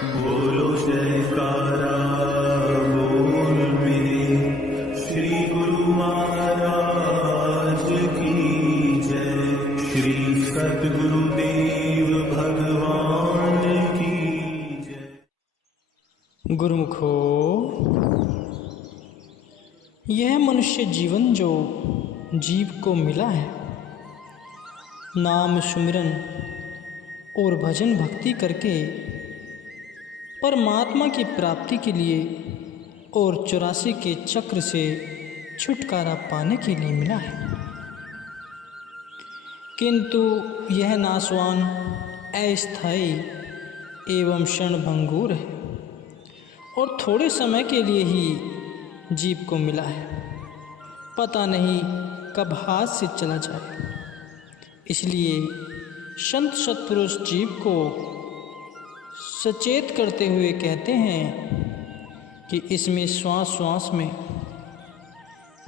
बोलो जयकारा बोल मेरे श्री गुरु महाराज की जय। श्री सद्गुरुदेव भगवान की जय। गुरुमुखो, यह मनुष्य जीवन जो जीव को मिला है, नाम सुमिरन और भजन भक्ति करके परमात्मा की प्राप्ति के लिए और 84 के चक्र से छुटकारा पाने के लिए मिला है। किंतु यह नाशवान, अस्थायी एवं क्षणभंगुर है और थोड़े समय के लिए ही जीव को मिला है। पता नहीं कब हाथ से चला जाए। इसलिए संत सत्पुरुष जीव को सचेत करते हुए कहते हैं कि इसमें श्वास श्वास में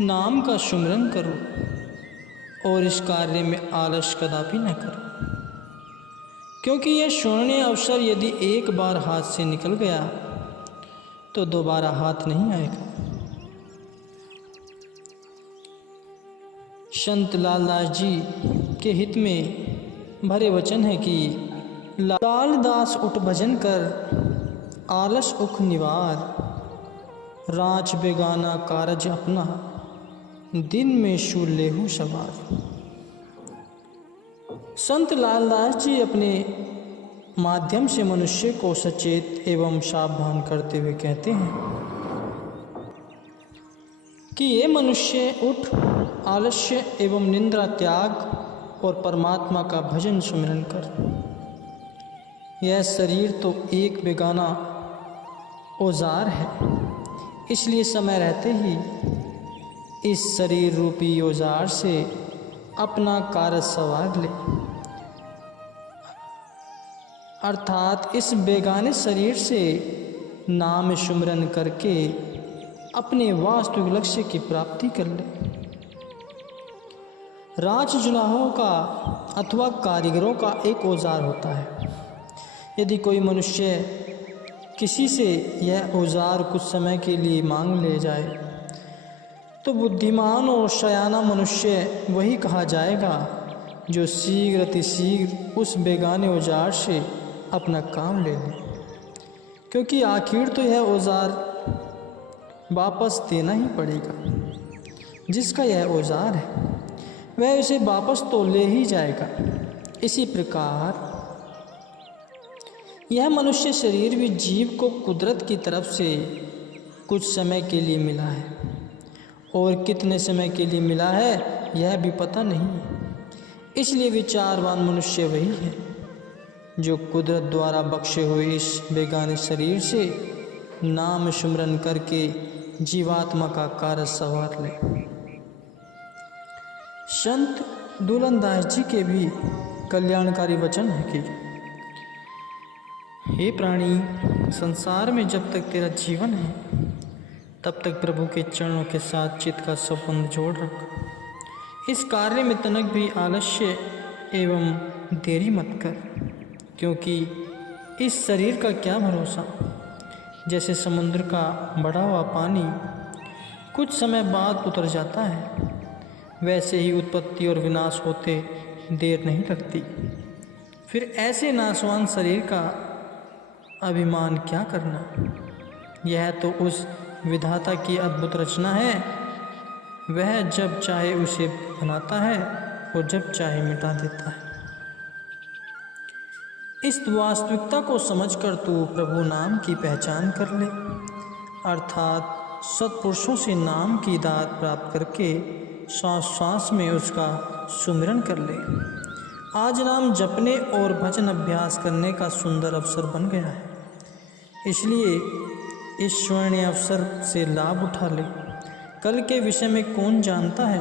नाम का सुमिरन करो और इस कार्य में आलस कदापि न करो, क्योंकि यह स्वर्णिम अवसर यदि एक बार हाथ से निकल गया तो दोबारा हाथ नहीं आएगा। संत लालदास जी के हित में भरे वचन है कि लालदास उठ भजन कर आलस उख निवार, राज बेगाना कारज अपना दिन में शू लेहू सवार। संत लालदास जी अपने माध्यम से मनुष्य को सचेत एवं सावधान करते हुए कहते हैं कि ये मनुष्य उठ आलस्य एवं निंद्रा त्याग और परमात्मा का भजन सुमिरन कर। यह शरीर तो एक बेगाना औजार है, इसलिए समय रहते ही इस शरीर रूपी औजार से अपना कार्य संवार ले, अर्थात इस बेगाने शरीर से नाम सुमिरन करके अपने वास्तविक लक्ष्य की प्राप्ति कर ले। राजजुलाहों का अथवा कारीगरों का एक औजार होता है। यदि कोई मनुष्य किसी से यह औजार कुछ समय के लिए मांग ले जाए तो बुद्धिमान और शयाना मनुष्य वही कहा जाएगा जो शीघ्र अतिशीघ्र उस बेगाने औजार से अपना काम ले ले, क्योंकि आखिर तो यह औजार वापस देना ही पड़ेगा। जिसका यह औजार है वह इसे वापस तो ले ही जाएगा। इसी प्रकार यह मनुष्य शरीर भी जीव को कुदरत की तरफ से कुछ समय के लिए मिला है और कितने समय के लिए मिला है यह भी पता नहीं है। इसलिए विचारवान मनुष्य वही है जो कुदरत द्वारा बख्शे हुए इस बेगाने शरीर से नाम सुमिरन करके जीवात्मा का कार्य संवार ले। संत दुलनदास जी के भी कल्याणकारी वचन है कि हे प्राणी, संसार में जब तक तेरा जीवन है तब तक प्रभु के चरणों के साथ चित्त का संबंध जोड़ रख। इस कार्य में तनक भी आलस्य एवं देरी मत कर, क्योंकि इस शरीर का क्या भरोसा। जैसे समुद्र का बढ़ा हुआ पानी कुछ समय बाद उतर जाता है, वैसे ही उत्पत्ति और विनाश होते देर नहीं लगती। फिर ऐसे नाशवान शरीर का अभिमान क्या करना। यह तो उस विधाता की अद्भुत रचना है। वह जब चाहे उसे बनाता है और जब चाहे मिटा देता है। इस वास्तविकता को समझकर तू प्रभु नाम की पहचान कर ले, अर्थात सत्पुरुषों से नाम की दात प्राप्त करके श्वास श्वास में उसका सुमिरन कर ले। आज नाम जपने और भजन अभ्यास करने का सुंदर अवसर बन गया है, इसलिए इस स्वर्णिम अवसर से लाभ उठा ले। कल के विषय में कौन जानता है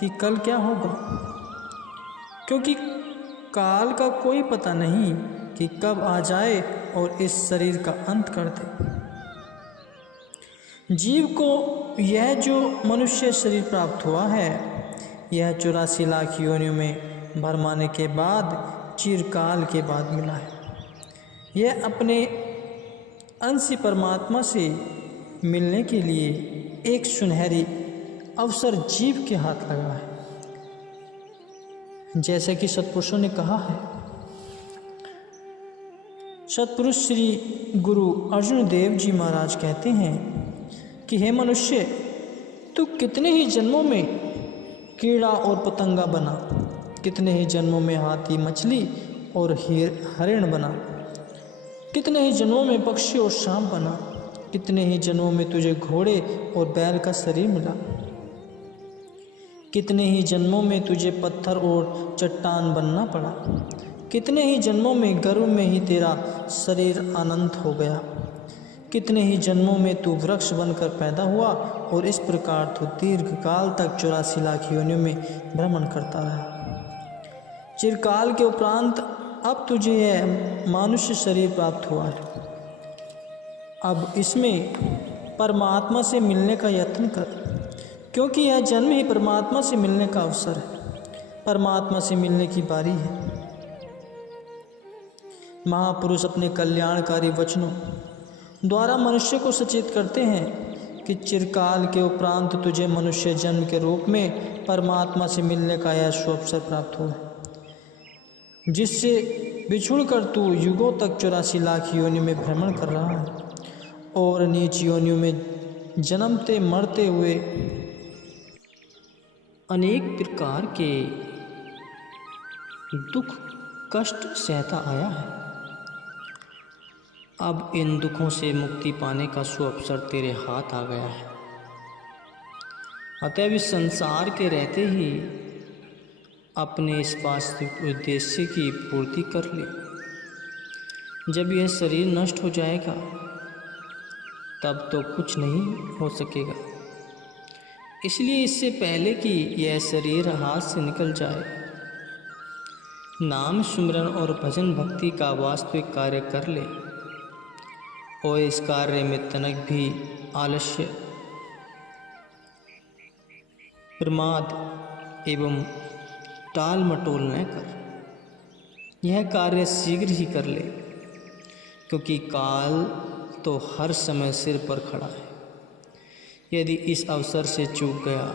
कि कल क्या होगा, क्योंकि काल का कोई पता नहीं कि कब आ जाए और इस शरीर का अंत कर दे। जीव को यह जो मनुष्य शरीर प्राप्त हुआ है, यह 84 लाख योनियों में भरमाने के बाद चिरकाल के बाद मिला है। यह अपने अंशी परमात्मा से मिलने के लिए एक सुनहरी अवसर जीव के हाथ लगा है। जैसे कि सत्पुरुषों ने कहा है, सत्पुरुष श्री गुरु अर्जुन देव जी महाराज कहते हैं कि हे मनुष्य, तू कितने ही जन्मों में कीड़ा और पतंगा बना, कितने ही जन्मों में हाथी, मछली और हरिण बना, कितने ही जन्मों में पक्षी और सांप बना, कितने ही जन्मों में तुझे घोड़े और बैल का शरीर मिला, कितने ही जन्मों में तुझे पत्थर और चट्टान बनना पड़ा, कितने ही जन्मों में गर्भ में ही तेरा शरीर अनंत हो गया, कितने ही जन्मों में तू वृक्ष बनकर पैदा हुआ और इस प्रकार तू दीर्घ काल तक 84 लाख योनियों में भ्रमण करता रहा। चिरकाल के उपरांत अब तुझे यह मानुष्य शरीर प्राप्त हुआ है। अब इसमें परमात्मा से मिलने का यत्न कर, क्योंकि यह जन्म ही परमात्मा से मिलने का अवसर है। परमात्मा से मिलने की बारी है। महापुरुष अपने कल्याणकारी वचनों द्वारा मनुष्य को सचेत करते हैं कि चिरकाल के उपरांत तुझे मनुष्य जन्म के रूप में परमात्मा से मिलने का यह अवसर प्राप्त हुआ है, जिससे बिछुड़ कर तू युगों तक 84 लाख योनि में भ्रमण कर रहा है और नीच योनियों में जन्मते मरते हुए अनेक प्रकार के दुख कष्ट सहता आया है। अब इन दुखों से मुक्ति पाने का सुअवसर तेरे हाथ आ गया है। अतः इस संसार के रहते ही अपने इस वास्तविक उद्देश्य की पूर्ति कर ले। जब यह शरीर नष्ट हो जाएगा तब तो कुछ नहीं हो सकेगा। इसलिए इससे पहले कि यह शरीर हाथ से निकल जाए, नाम सुमिरन और भजन भक्ति का वास्तविक कार्य कर ले और इस कार्य में तनक भी आलस्य, प्रमाद एवं टाल मटोल न कर। यह कार्य शीघ्र ही कर ले, क्योंकि काल तो हर समय सिर पर खड़ा है। यदि इस अवसर से चूक गया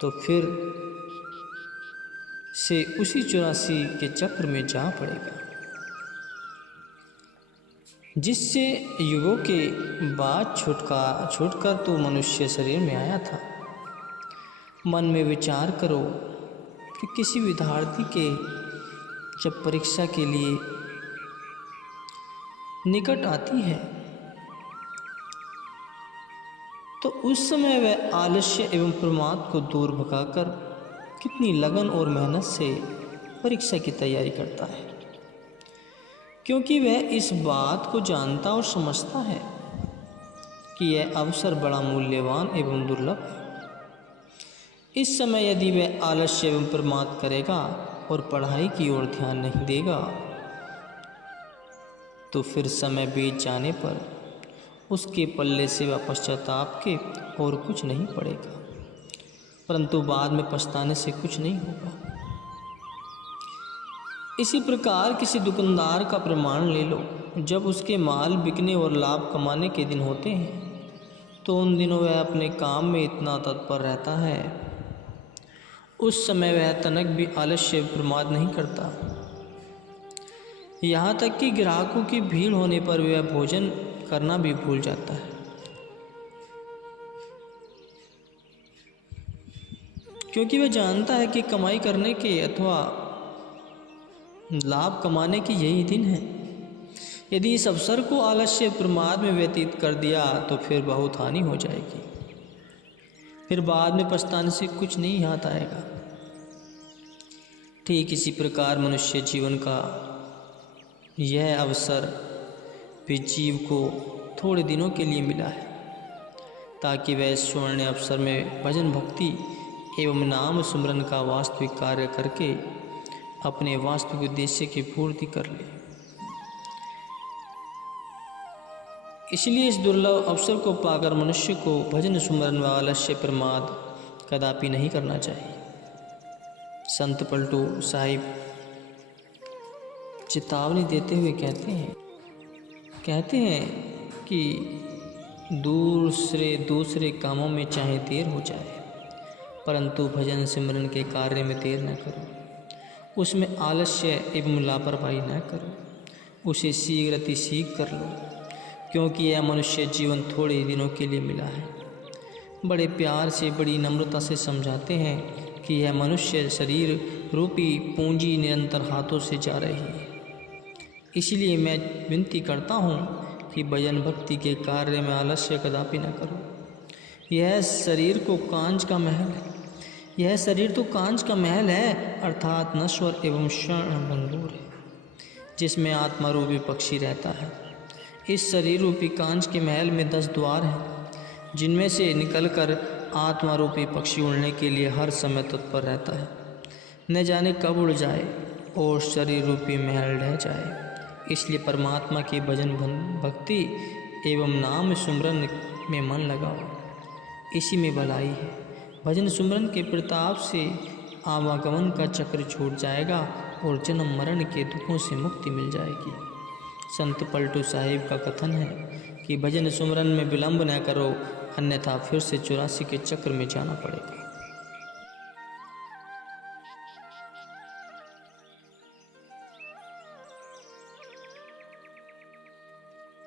तो फिर से उसी 84 के चक्र में जा पड़ेगा, जिससे युगों के बाद छूटकर तो मनुष्य शरीर में आया था। मन में विचार करो कि किसी विद्यार्थी के जब परीक्षा के लिए निकट आती है तो उस समय वह आलस्य एवं प्रमाद को दूर भगाकर कितनी लगन और मेहनत से परीक्षा की तैयारी करता है, क्योंकि वह इस बात को जानता और समझता है कि यह अवसर बड़ा मूल्यवान एवं दुर्लभ है। इस समय यदि वह आलस्य एवं प्रमाद करेगा और पढ़ाई की ओर ध्यान नहीं देगा तो फिर समय बीत जाने पर उसके पल्ले से वह पश्चाताप के और कुछ नहीं पड़ेगा, परंतु बाद में पछताने से कुछ नहीं होगा। इसी प्रकार किसी दुकानदार का प्रमाण ले लो। जब उसके माल बिकने और लाभ कमाने के दिन होते हैं तो उन दिनों वह अपने काम में इतना तत्पर रहता है, उस समय वह तनक भी आलस्य प्रमाद नहीं करता। यहाँ तक कि ग्राहकों की भीड़ होने पर वह भोजन करना भी भूल जाता है, क्योंकि वह जानता है कि कमाई करने के अथवा लाभ कमाने के यही दिन है। यदि इस अवसर को आलस्य प्रमाद में व्यतीत कर दिया तो फिर बहुत हानि हो जाएगी, फिर बाद में पछताने से कुछ नहीं याद आएगा। ठीक इसी प्रकार मनुष्य जीवन का यह अवसर भी जीव को थोड़े दिनों के लिए मिला है, ताकि वह इस स्वर्ण अवसर में भजन भक्ति एवं नाम सुमरन का वास्तविक कार्य करके अपने वास्तविक उद्देश्य की पूर्ति कर ले। इसलिए इस दुर्लभ अवसर को पाकर मनुष्य को भजन सुमरन व आलस्य प्रमाद कदापि नहीं करना चाहिए। संत पलटू साहिब चेतावनी देते हुए कहते हैं कि दूसरे कामों में चाहे देर हो जाए, परंतु भजन सिमरन के कार्य में देर न करो, उसमें आलस्य एवं लापरवाही न करो, उसे शीघ्र अतिशीघ्र कर लो, क्योंकि यह मनुष्य जीवन थोड़े ही दिनों के लिए मिला है। बड़े प्यार से, बड़ी नम्रता से समझाते हैं कि यह मनुष्य शरीर रूपी पूंजी निरंतर हाथों से जा रही है। इसलिए मैं विनती करता हूँ कि भजन भक्ति के कार्य में आलस्य कदापि न करो। यह शरीर तो कांच का महल है, अर्थात नश्वर एवं क्षण भंगुर है, जिसमें आत्मा रूपी पक्षी रहता है। इस शरीर रूपी कांच के महल में 10 द्वार हैं, जिनमें से निकलकर आत्मा रूपी पक्षी उड़ने के लिए हर समय तत्पर रहता है। न जाने कब उड़ जाए और शरीर रूपी महल ढह जाए। इसलिए परमात्मा की भजन भक्ति एवं नाम सुमरन में मन लगाओ, इसी में भलाई है। भजन सुमरन के प्रताप से आवागमन का चक्र छूट जाएगा और जन्म मरण के दुखों से मुक्ति मिल जाएगी। संत पलटू साहिब का कथन है कि भजन सुमरन में विलंब न करो, अन्यथा फिर से 84 के चक्र में जाना पड़ेगा।